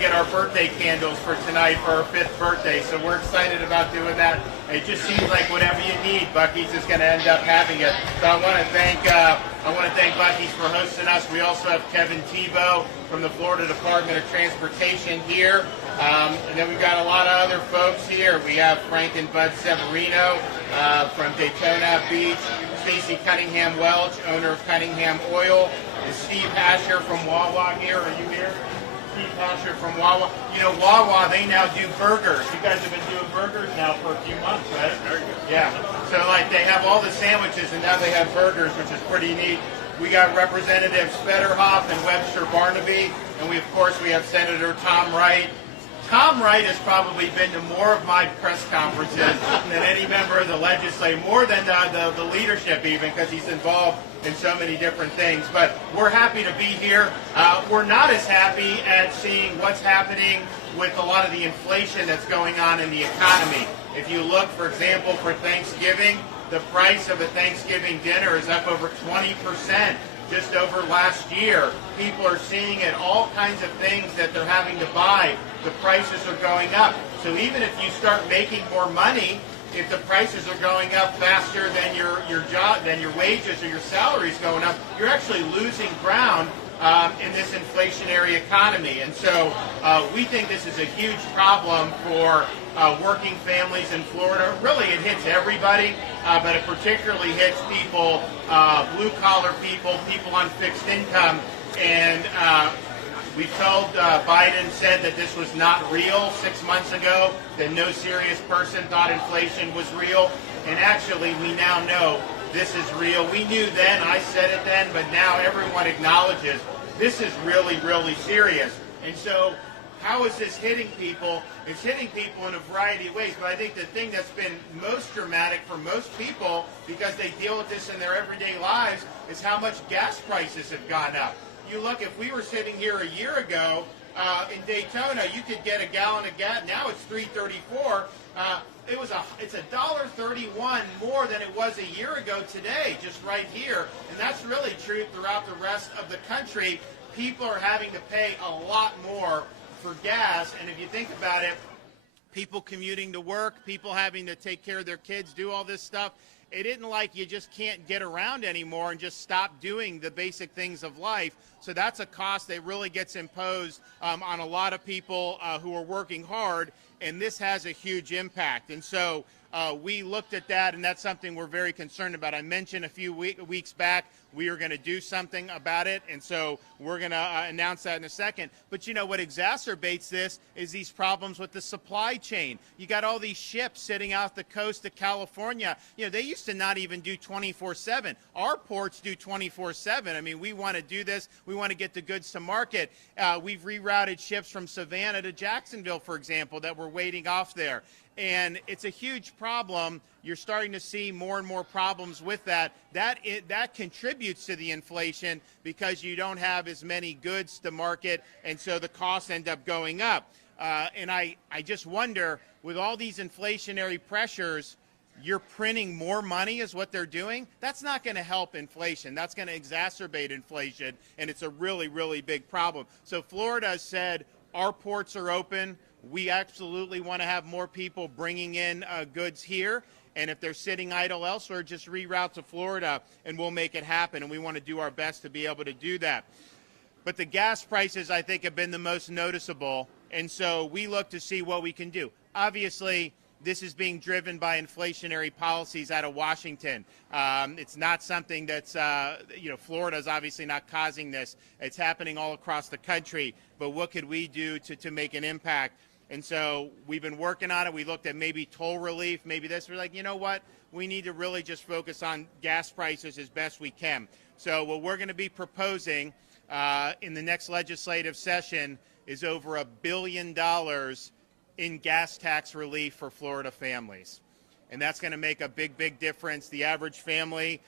get our birthday candles for tonight for our 5th birthday. So we're excited about doing that. It just seems like whatever you need, Buc-ee's is going to end up having it. So I want to thank Buc-ee's for hosting us. We also have Kevin Tebow from the Florida Department of Transportation here. And then we've got a lot of other folks here. We have Frank and Bud Severino from Daytona Beach, Stacy Cunningham Welch, owner of Cunningham Oil, and Steve Asher from Wawa here. Are you here? Steve Asher from Wawa. You know, Wawa, they now do burgers. You guys have been doing burgers now for a few months, right? Very good. Yeah. So, like, they have all the sandwiches, and now they have burgers, which is pretty neat. We got Representatives Federhoff and Webster Barnaby, and of course, we have Senator Tom Wright. Tom Wright has probably been to more of my press conferences than any member of the legislature, more than the leadership even, because he's involved in so many different things. But we're happy to be here. We're not as happy at seeing what's happening with a lot of the inflation that's going on in the economy. If you look, for example, for Thanksgiving, the price of a Thanksgiving dinner is up over 20%. Just over last year. People are seeing it, all kinds of things that they're having to buy. The prices are going up. So even if you start making more money, if the prices are going up faster than your job, than your wages or your salaries going up, you're actually losing ground in this inflationary economy. And so we think this is a huge problem for working families in Florida. Really, it hits everybody, but it particularly hits people, blue-collar people, people on fixed income. And we told Biden said that this was not real 6 months ago, that no serious person thought inflation was real. And actually, we now know this is real. We knew then, I said it then, but now everyone acknowledges this is really, really serious. And so how is this hitting people? It's hitting people in a variety of ways, but I think the thing that's been most dramatic for most people, because they deal with this in their everyday lives, is how much gas prices have gone up. You look, if we were sitting here a year ago in Daytona, you could get a gallon of gas. Now it's $3.34. It's $1.31 more than it was a year ago today, just right here. And that's really true throughout the rest of the country. People are having to pay a lot more for gas. And if you think about it, people commuting to work, people having to take care of their kids, do all this stuff. It isn't like you just can't get around anymore and just stop doing the basic things of life. So that's a cost that really gets imposed on a lot of people who are working hard, and this has a huge impact. And so we looked at that, and that's something we're very concerned about. I mentioned a few weeks back we are going to do something about it, and so we're going to announce that in a second. But you know what exacerbates this is these problems with the supply chain. You got all these ships sitting off the coast of California. You know, they used to not even do 24/7. Our ports do 24/7. I mean, we want to do this. We want to get the goods to market. We've rerouted ships from Savannah to Jacksonville, for example, that were waiting off there. And it's a huge problem. You're starting to see more and more problems with that. That contributes to the inflation because you don't have as many goods to market, and so the costs end up going up. And I just wonder, with all these inflationary pressures, you're printing more money is what they're doing. That's not going to help inflation. That's going to exacerbate inflation, and it's a really, really big problem. So Florida has said our ports are open. We absolutely want to have more people bringing in goods here. And if they're sitting idle elsewhere, just reroute to Florida, and we'll make it happen. And we want to do our best to be able to do that. But the gas prices, I think, have been the most noticeable. And so we look to see what we can do. Obviously, this is being driven by inflationary policies out of Washington. It's not something that's, Florida is obviously not causing this. It's happening all across the country. But what could we do to make an impact? And so we've been working on it. We looked at maybe toll relief, maybe this. We're like, you know what? We need to really just focus on gas prices as best we can. So what we're going to be proposing in the next legislative session is over $1 billion in gas tax relief for Florida families. And that's going to make a big, big difference. The average family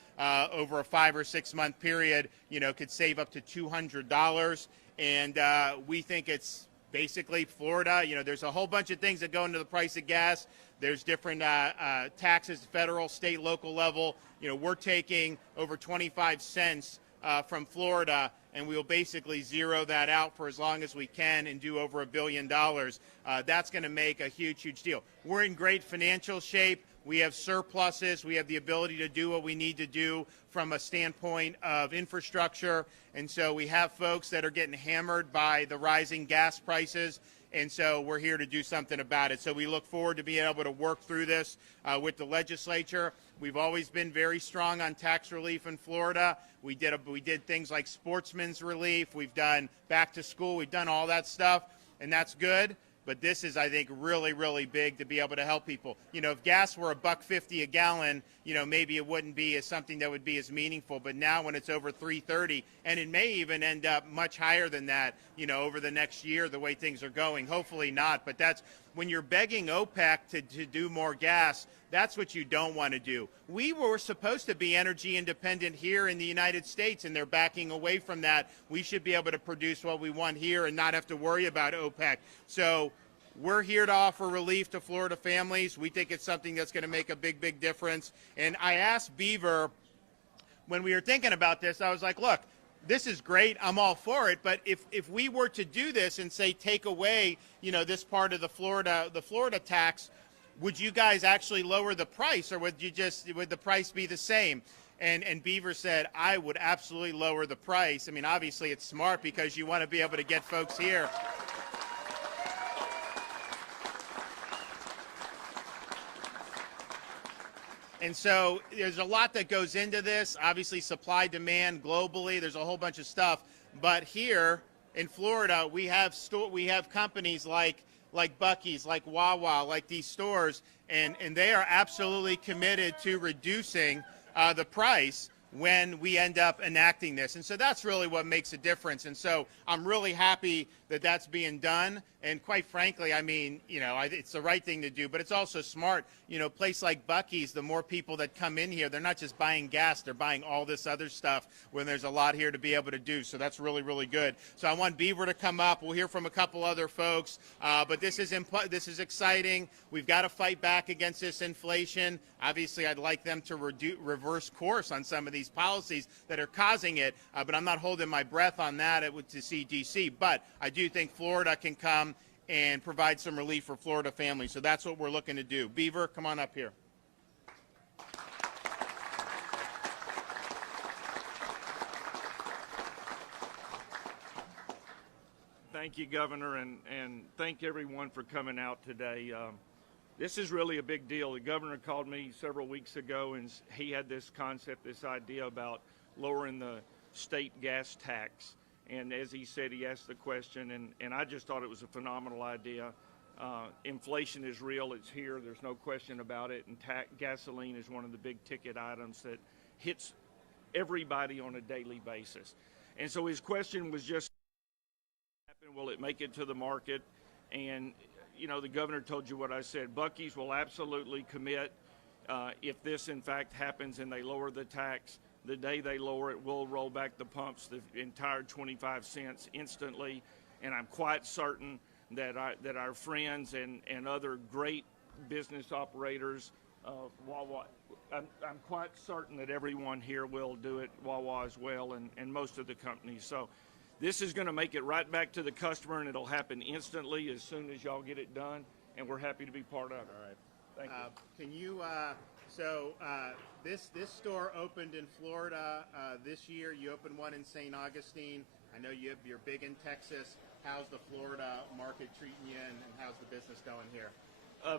over a 5 or 6 month period, could save up to $200. And we think it's basically Florida. There's a whole bunch of things that go into the price of gas. There's different taxes, federal, state, local level. We're taking over 25 cents from Florida, and we'll basically zero that out for as long as we can and do over $1 billion. That's going to make a huge, huge deal. We're in great financial shape. We have surpluses. We have the ability to do what we need to do from a standpoint of infrastructure. And so we have folks that are getting hammered by the rising gas prices. And so we're here to do something about it. So we look forward to being able to work through this with the legislature. We've always been very strong on tax relief in Florida. We did things like sportsman's relief. We've done back to school. We've done all that stuff, and that's good. But this is, I think, really, really big to be able to help people. You know, if gas were $1.50 a gallon, you know, maybe it wouldn't be as something that would be as meaningful. But now when it's over $3.30, and it may even end up much higher than that, you know, over the next year, the way things are going. Hopefully not. But that's when you're begging OPEC to do more gas, that's what you don't want to do. We were supposed to be energy independent here in the United States, and they're backing away from that. We should be able to produce what we want here and not have to worry about OPEC. So we're here to offer relief to Florida families. We think it's something that's going to make a big, big difference. And I asked Beaver, when we were thinking about this, I was like, look, this is great. I'm all for it. But if we were to do this and say take away, you know, this part of the Florida tax, would you guys actually lower the price, or would the price be the same? And Beaver said, I would absolutely lower the price. I mean, obviously it's smart because you want to be able to get folks here. And so there's a lot that goes into this. Obviously, supply, demand, globally, there's a whole bunch of stuff. But here in Florida, we have companies like Buc-ee's, like Wawa, like these stores, and they are absolutely committed to reducing the price when we end up enacting this. And so that's really what makes a difference. And so I'm really happy that that's being done. And quite frankly, I mean, you know, it's the right thing to do, but it's also smart. You know, a place like Buc-ee's, the more people that come in here, they're not just buying gas, they're buying all this other stuff when there's a lot here to be able to do. So that's really, really good. So I want Beaver to come up. We'll hear from a couple other folks, but this is exciting. We've got to fight back against this inflation. Obviously, I'd like them to reverse course on some of these policies that are causing it, but I'm not holding my breath on that to see D.C. But I do think Florida can come and provide some relief for Florida families. So that's what we're looking to do. Beaver, come on up here. Thank you, Governor, and thank everyone for coming out today. This is really a big deal. The governor called me several weeks ago, and he had this concept, this idea about lowering the state gas tax. And as he said, he asked the question, and I just thought it was a phenomenal idea. Inflation is real, it's here, there's no question about it, and gasoline is one of the big ticket items that hits everybody on a daily basis. And so his question was just, will it make it to the market? And you know, the governor told you what I said. Buc-ee's will absolutely commit if this in fact happens and they lower the tax. The day they lower it, we'll roll back the pumps, the entire 25 cents instantly. And I'm quite certain that our friends and other great business operators, Wawa, I'm quite certain that everyone here will do it, Wawa as well, and most of the companies. So this is going to make it right back to the customer, and it'll happen instantly as soon as y'all get it done, and we're happy to be part of it. All right. Thank you. Can you, this store opened in Florida this year. You opened one in St. Augustine. I know you're big in Texas. How's the Florida market treating you, and how's the business going here?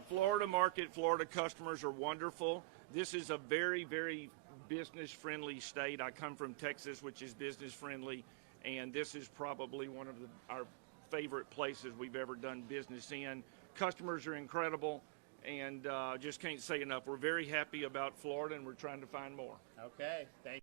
Florida market, Florida customers are wonderful. This is a very, very business-friendly state. I come from Texas, which is business-friendly, and this is probably one of our favorite places we've ever done business in. Customers are incredible, and just can't say enough. We're very happy about Florida, and we're trying to find more. Okay, thank you.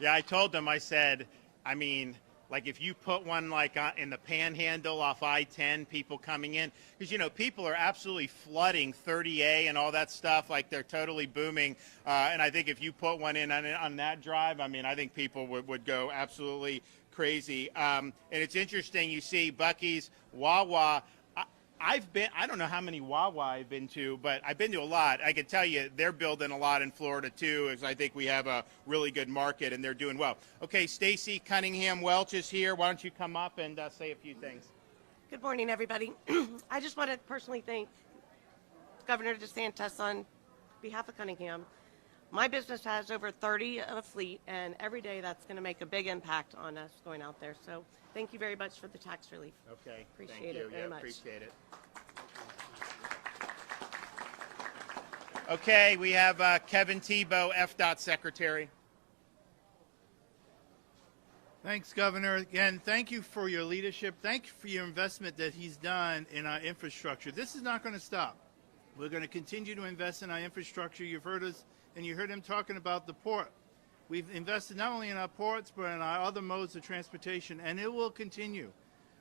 Yeah, I told them, I said, I mean, like if you put one like in the panhandle off I-10, people coming in, because, you know, people are absolutely flooding 30A and all that stuff, like they're totally booming. And I think if you put one in on that drive, I mean, I think people would go absolutely crazy. And it's interesting, you see Buc-ee's, Wawa. I don't know how many Wawa I've been to, but I've been to a lot. I can tell you they're building a lot in Florida too, as I think we have a really good market and they're doing well. Okay, Stacy Cunningham Welch is here. Why don't you come up and say a few things? Good morning, everybody. I just want to personally thank Governor DeSantis on behalf of Cunningham. My business has over 30 of a fleet, and every day that's going to make a big impact on us going out there. So thank you very much for the tax relief. Okay, Appreciate it very much. Appreciate it. Okay, we have Kevin Tebow, FDOT Secretary. Thanks, Governor. Again, thank you for your leadership. Thank you for your investment that he's done in our infrastructure. This is not going to stop. We're going to continue to invest in our infrastructure. You've heard us, and you heard him talking about the port. We've invested not only in our ports, but in our other modes of transportation, and it will continue.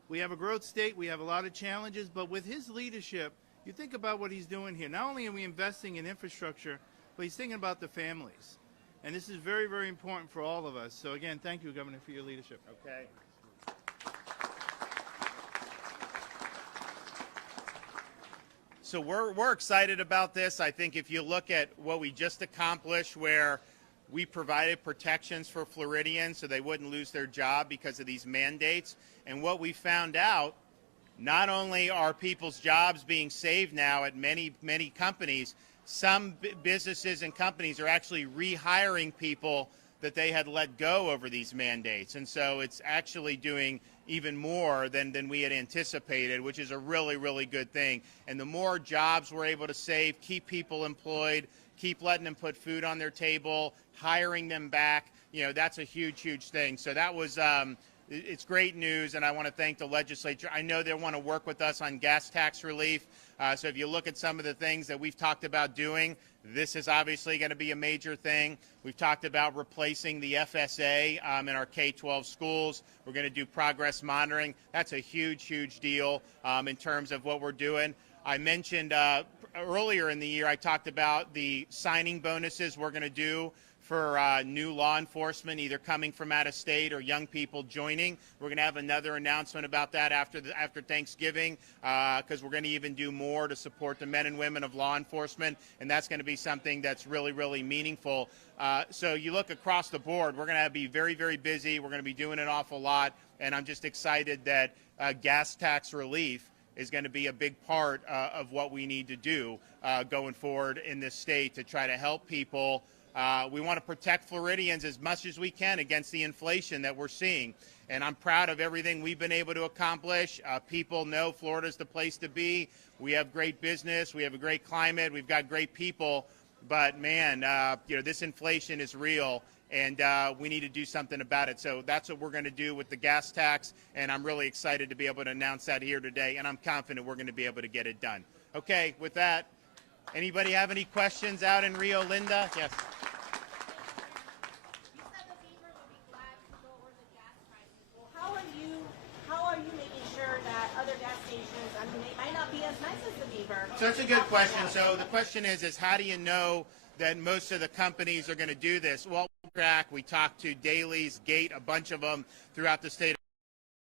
We have a growth state. We have a lot of challenges, but with his leadership, you think about what he's doing here. Not only are we investing in infrastructure, but he's thinking about the families. And this is very, very important for all of us. So, again, thank you, Governor, for your leadership. Okay. So we're excited about this. I think if you look at what we just accomplished, where we provided protections for Floridians so they wouldn't lose their job because of these mandates, and what we found out, not only are people's jobs being saved now at many companies, some businesses and companies are actually rehiring people that they had let go over these mandates. And so it's actually doing even more than we had anticipated, which is a really, really good thing. And the more jobs we're able to save, keep people employed, keep letting them put food on their table, hiring them back, that's a huge, huge thing. So that was, it's great news, and I want to thank the legislature. I know they want to work with us on gas tax relief. So if you look at some of the things that we've talked about doing, this is obviously going to be a major thing. We've talked about replacing the FSA in our K-12 schools. We're going to do progress monitoring. That's a huge, huge deal in terms of what we're doing. I mentioned earlier in the year, I talked about the signing bonuses we're going to do for new law enforcement, either coming from out of state or young people joining. We're going to have another announcement about that after Thanksgiving, because we're going to even do more to support the men and women of law enforcement, and that's going to be something that's really, really meaningful. So you look across the board, we're going to be very, very busy. We're going to be doing an awful lot, and I'm just excited that gas tax relief is going to be a big part of what we need to do going forward in this state to try to help people. We want to protect Floridians as much as we can against the inflation that we're seeing. And I'm proud of everything we've been able to accomplish. People know Florida's the place to be. We have great business. We have a great climate. We've got great people. But, man, this inflation is real, and we need to do something about it. So that's what we're going to do with the gas tax, and I'm really excited to be able to announce that here today, and I'm confident we're going to be able to get it done. Okay, with that, anybody have any questions out in Rio Linda? Yes. So that's a good question. So the question is how do you know that most of the companies are going to do this? Well, we talked to Daly's, Gate, a bunch of them throughout the state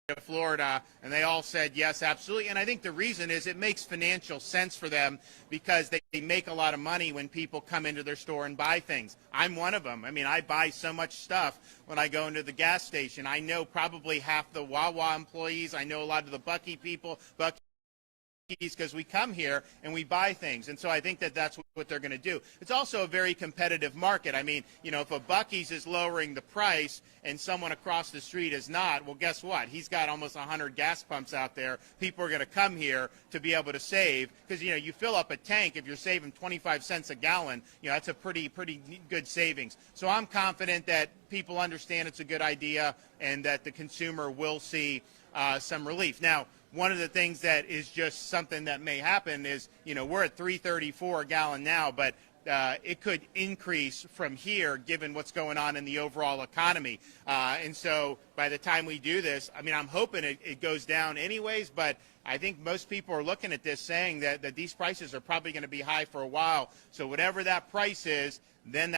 of Florida, and they all said yes, absolutely. And I think the reason is it makes financial sense for them because they make a lot of money when people come into their store and buy things. I'm one of them. I mean, I buy so much stuff when I go into the gas station. I know probably half the Wawa employees. I know a lot of the Bucky people, because we come here and we buy things. And so I think that that's what they're going to do. It's also a very competitive market. I mean, if a Bucky's is lowering the price and someone across the street is not, well, guess what? He's got almost 100 gas pumps out there. People are going to come here to be able to save because, you fill up a tank. If you're saving 25 cents a gallon, that's a pretty good savings. So I'm confident that people understand it's a good idea and that the consumer will see some relief. Now, one of the things that is just something that may happen is, we're at $3.34 a gallon now, but it could increase from here given what's going on in the overall economy. And so by the time we do this, I mean, I'm hoping it goes down anyways, but I think most people are looking at this saying that these prices are probably going to be high for a while. So whatever that price is, then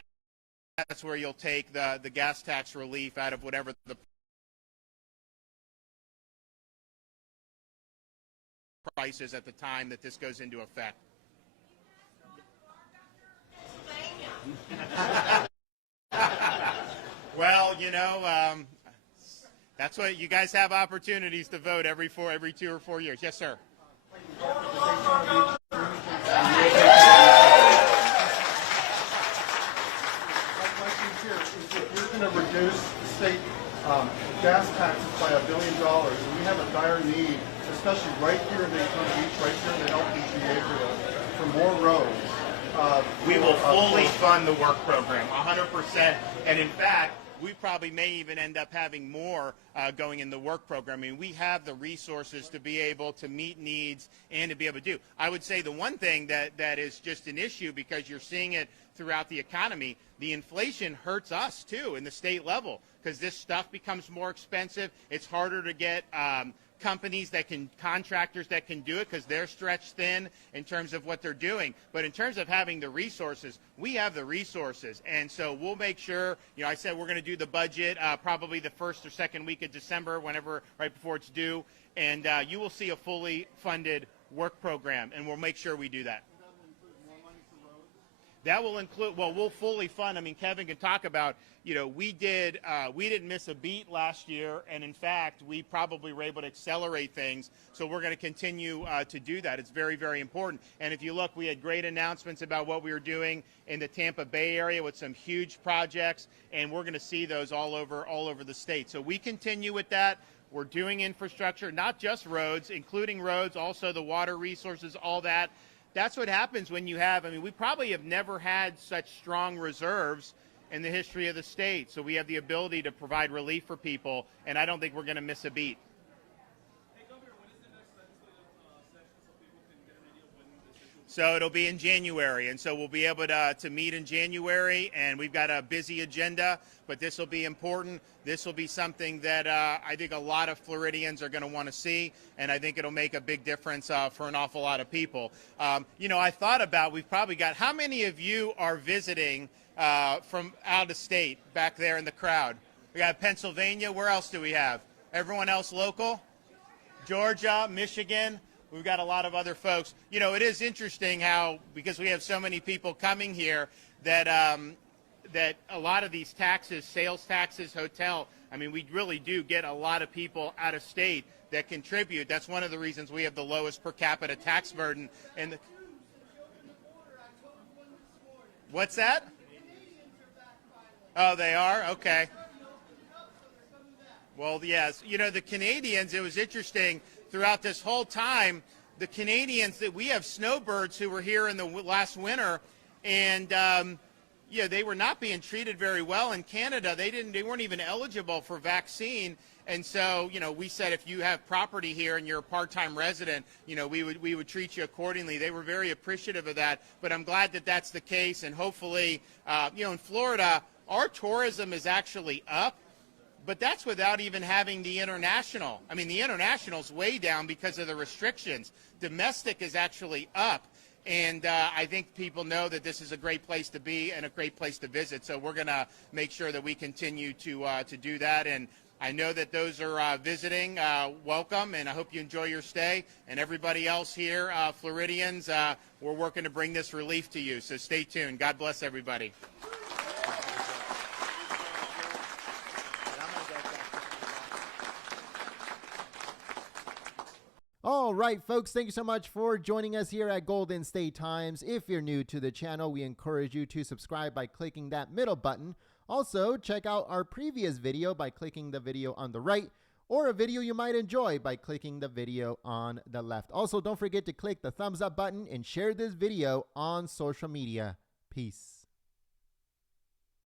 that's where you'll take the gas tax relief out of whatever the prices at the time that this goes into effect. Well, that's what you guys have opportunities to vote every 2 or 4 years. Yes, sir. My question here is if you're going to reduce state gas taxes by $1 billion, and we have a dire need, especially right here in Daytona Beach, right here in the LPG area, for more roads. We will fully fund the work program, 100%. And in fact, we probably may even end up having more going in the work program. I mean, we have the resources to be able to meet needs and to be able to do. I would say the one thing that is just an issue, because you're seeing it throughout the economy, the inflation hurts us too in the state level, because this stuff becomes more expensive. It's harder to get contractors that can do it because they're stretched thin in terms of what they're doing. But in terms of having the resources, we have the resources. And so we'll make sure, I said we're going to do the budget probably the first or second week of December, right before it's due. And you will see a fully funded work program, and we'll make sure we do that. That will include, we'll fully fund. I mean, Kevin can talk about, we didn't miss a beat last year, and in fact, we probably were able to accelerate things. So we're going to continue to do that. It's very, very important. And if you look, we had great announcements about what we were doing in the Tampa Bay area with some huge projects, and we're going to see those all over the state. So we continue with that. We're doing infrastructure, not just roads, including roads, also the water resources, all that. That's what happens when you have, we probably have never had such strong reserves in the history of the state. So we have the ability to provide relief for people, and I don't think we're going to miss a beat. Hey, Governor, when is the next legislative session so people can get an idea of when this issue? So it'll be in January, and so we'll be able to meet in January, and we've got a busy agenda, but this will be important. This will be something that I think a lot of Floridians are going to want to see, and I think it'll make a big difference for an awful lot of people. I thought about, we've probably got, how many of you are visiting from out of state back there in the crowd? We got Pennsylvania. Where else do we have? Everyone else local? Georgia, Michigan. We've got a lot of other folks. It is interesting how, because we have so many people coming here, that a lot of these taxes, sales taxes, hotel, we really do get a lot of people out of state that contribute. That's one of the reasons we have the lowest per capita tax burden. And what's that? Oh, they are? Okay. Well, yes. The Canadians, it was interesting throughout this whole time, the Canadians, that we have snowbirds who were here in the last winter, and they were not being treated very well in Canada. They weren't even eligible for vaccine. And so, we said if you have property here and you're a part-time resident, we would treat you accordingly. They were very appreciative of that. But I'm glad that that's the case. And hopefully, in Florida, our tourism is actually up. But that's without even having the international. The international's way down because of the restrictions. Domestic is actually up. And I think people know that this is a great place to be and a great place to visit. So we're going to make sure that we continue to do that. And I know that those are visiting, welcome, and I hope you enjoy your stay. And everybody else here, Floridians, we're working to bring this relief to you. So stay tuned. God bless everybody. All right, folks, thank you so much for joining us here at Golden State Times. If you're new to the channel, we encourage you to subscribe by clicking that middle button. Also, check out our previous video by clicking the video on the right, or a video you might enjoy by clicking the video on the left. Also, don't forget to click the thumbs up button and share this video on social media. Peace.